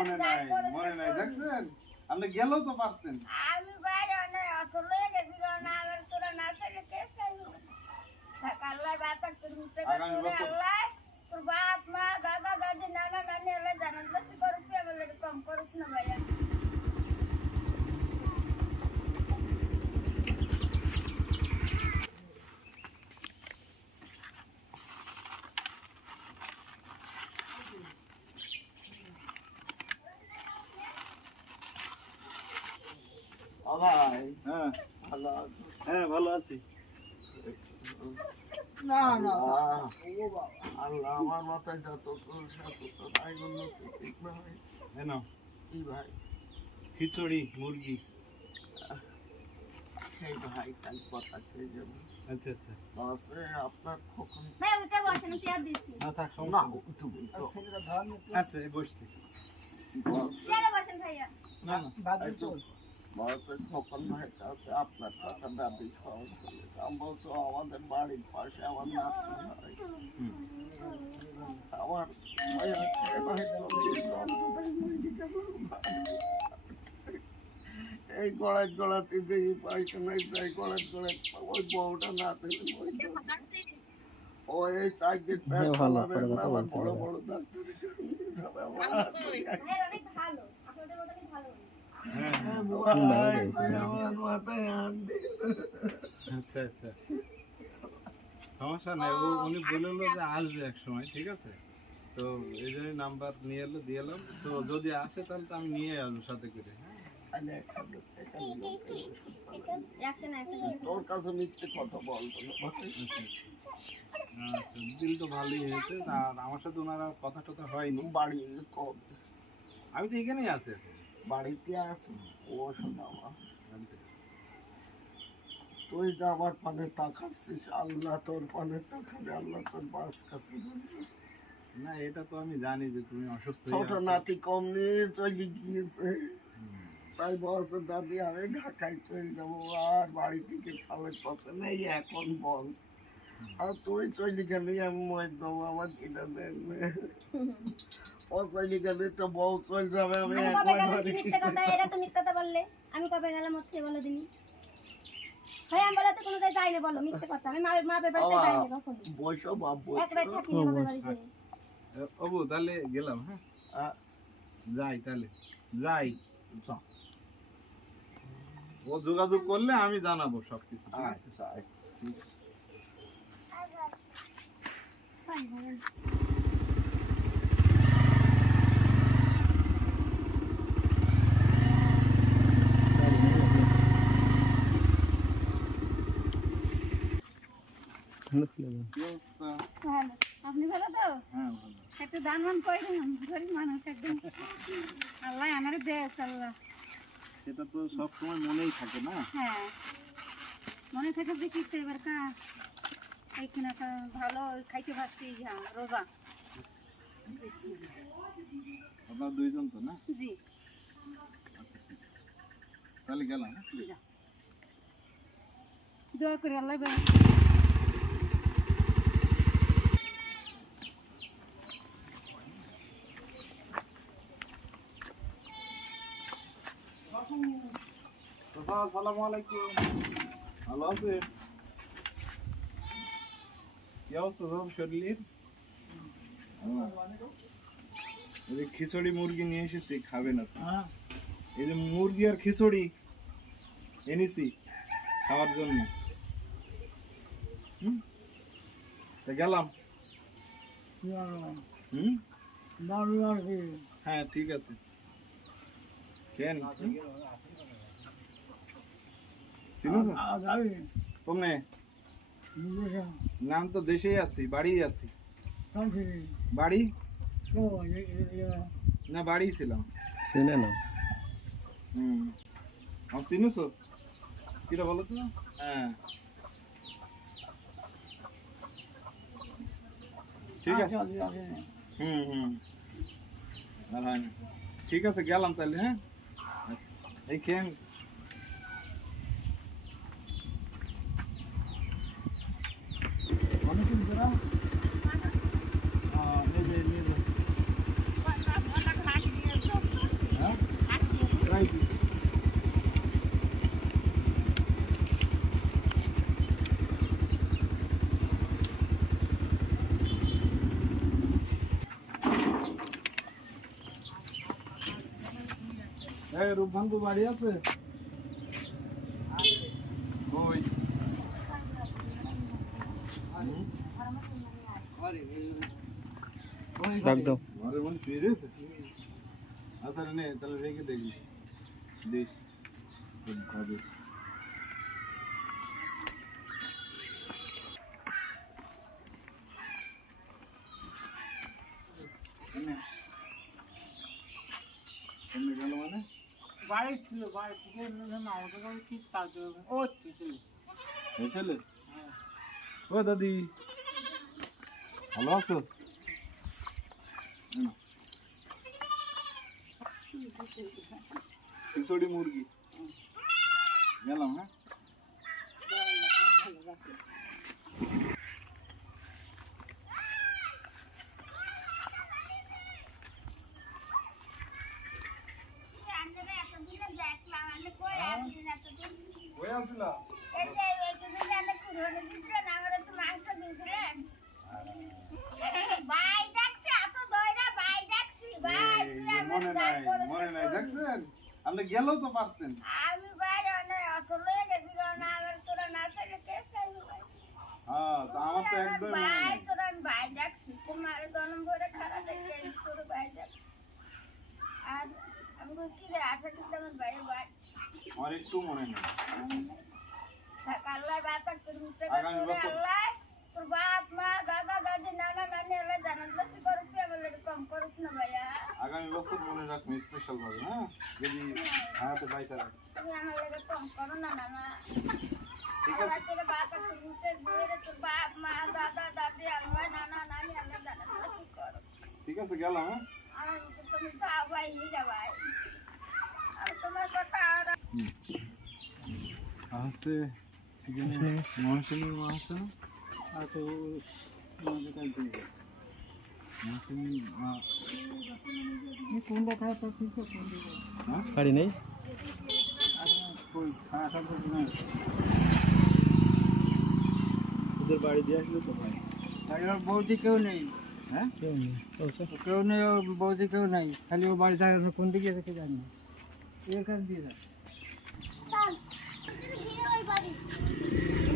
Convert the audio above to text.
মনে নাই মনে নাই দেখছেন? আপনি গেলেও তো পারতেন। আমি ভাই অনেক আসলে গেছি না আমার তোরা না কে আগামী বছর। বাপ মা দাদা দাদি নানা নানি আল্লাহ জানান বেশি করুক আমার লাগে কম করুক না ভাইয়া ভাই। হ্যাঁ। ভালো আছো? হ্যাঁ ভালো আছি। না না আল্লাহ আমার মাথায় যত তাই জন্য ঠিক কেন কি ভাই? খিচুড়ি মুরগি। সেই ভাই কাল কথা খেয়ে যাবে। আচ্ছা আচ্ছা। বাসে আপনার কখন ভাই উঠে বসেন চেয়ার দিছি না থাক না। আচ্ছা বসছি। চেয়ারে বসেন ভাইয়া। না না। বাদে তো কাছে আপনার দাবি আমি বলছো আমাদের বাড়ির পাশে আমার নাতি আমার। এই গড়ায় গড়াতে দেখি পায়খানায় যাই গড়ায় গড়ায় ওই বউটা না পেলে ওই ও এই চাকরির বড় বড় ডাক্তার ভাইয়া অনেক ভালো আপনাদের মতনই ভালো হ্যাঁ হ্যাঁ। আমার মাথায় হাত দিয়ে আচ্ছা আচ্ছা সমস্যা নেই ও উনি বলল যে আসবে এক সময় ঠিক আছে? তো এই জন্য নাম্বার নিয়ে এলো দিয়ে এলাম তো যদি আসে তাহলে তো আমি নিয়ে আসব সাথে করে হ্যাঁ? তোর কাছে মিথ্যে কথা বলতো আচ্ছা দিল তো ভালোই হয়েছে। আর আমার সাথে ওনার আর কথা টথা হয়নি বাড়ি আমি তো এখানেই আছি বাড়িতে আছো? তুই যে আমার পানে তাকাচ্ছিস আল্লাহ তোর পানে তাকাবে আল্লাহ তোর বাস কাছে না এটা তো আমি জানি যে তুমি অসুস্থ ছোট নাতি কম নিয়ে চলে গিয়েছে তাই বলছে দাদি আমি ঢাকায় চলে যাব আর বাড়ি থেকে ছালের পথে নেই এখন বল আর তুই চলে গেলি আমি দেবো আমার কিনা দেখবে ও চলে গেলে তো বউ চলে যাবে আমি আমি কবে একলা গেলাম? ঘরে কি কি মিথ্যে কথা? এরা তো মিথ্যে কথা বললে। আমি কবে গেলাম বলে দিনি ভাই আমি বলে তো কোনো জায়গায় যাই না বলো। মিথ্যে কথা। আমি মা মা বাড়িতে যাই না কখনো। বসো বাপ এক রাত থাকি না বাবার বাড়িতে। এ, তাহলে গেলাম হ্যাঁ? আ- যাই তাহলে। যাই। ও যোগাযোগ করলে আমি জানাব সবকিছু? আচ্ছা আচ্ছা, ঠিক আছে। কি অবস্থা? ভালো আপনি ভালো তো? হ্যাঁ একটু দান মান করে গরিব মানুষ একদম। আল্লাহ আমার দেশ আল্লাহ। সেটা তো সব সময় মনেই থাকে না? হ্যাঁ। মনে থাকে যে কি এবার কা? এইখানে কা ভালো খাইতে পারছি হ্যাঁ রোজা। আপনার দুইজন তো না? জি। তাহলে গেলাম হ্যাঁ? দোয়া করে আল্লাহ আসসালামু আলাইকুম। ভালো আছে কি অবস্থা সব শরীরের? খিচুড়ি মুরগি নিয়ে এসেছি খাবে না হ্যাঁ। এই যে মুরগি আর খিচুড়ি এনেছি খাওয়ার জন্য। তা গেলাম। হুম? হ্যাঁ ঠিক আছে। কেন তুমি নাম তো দেশেই আছি বাড়ি আছি। কোন বাড়ি? না বাড়ি ছিলাম। চিনে না। হুম। আমার চিনুস কিটা বলো তো? হ্যাঁ। ঠিক আছে? আচ্ছা, আচ্ছা, আচ্ছা। হুম। হুম। ঠিক আছে গেলাম তাহলে হ্যাঁ? এই খেন অনেকদিন ধরে নিয়ে যাই নিয়ে যাই এই রূপবান্ধু বাড়ি আছে ওই ডাক দাও ঘরে মনে শুয়ে রয়েছে আচ্ছা নে তাহলে রেখে দেখি দিস খাবে এনে গেল মানে বাড়ি ছিল বাড়ি থেকে আমাদের কাছে ঠিক কাজ ও ছিল এই ছেলে ও দাদি ভালো আছো এই নাও। খিচুড়ি মুরগি গেলাম হ্যাঁ মনে নাই মনে নাই দেখছেন? আপনি গেলেও তো পারতেন। আমি ভাই অনেক অসল হয়ে গেছি কারণ আমার তোরা না হ্যাঁ তো আমার তো একদম ভাই তোরা আমি ভাই ডাকছি তোমার জন্ম ভরে খারাপ দেখে তোর ভাই ডাকছি আর আমি কি রে আশা কিন্তু আমার ভাই আমার একটু মনে নেই। আল্লাহ বাতা তোর মুখে। আল্লাহ তোর বাপ মা দাদা দাদি নানা নানি আল্লাহ জানান। বেশি করুক আমার লাগে কম করুক না ভাইয়া। আগামী বছর মনে রাখবেন স্পেশাল ভাবে হ্যাঁ? যদি হাতে বাইতে রাখ। তুমি আমার লাগে কম করো না নানা। ঠিক আছে। আল্লাহ তোর বাপ তোর মুখে দিয়ে তোর বাপ মা দাদা দাদি আল্লাহ নানা নানি আল্লাহ জানান। বেশি করো? ঠিক আছে গেলাম হ্যাঁ? তুমি যাও ভাই আর তোমার কথা আর আছে মহাশনী মা আছে না আর তো আমাদের কাছে মহাশনী মা আছে হ্যাঁ? গাড়ি নেই? ওদের বাড়ি দিয়ে আসলে তো ওর বৌদি কেউ নেই। হ্যাঁ? কেউ নেই কেউ নেই ওর বৌদি কেউ নেই। খালি ও বাড়ি থাকে কোন দিকে রেখে জানি? না এর কাছে দিয়ে দাও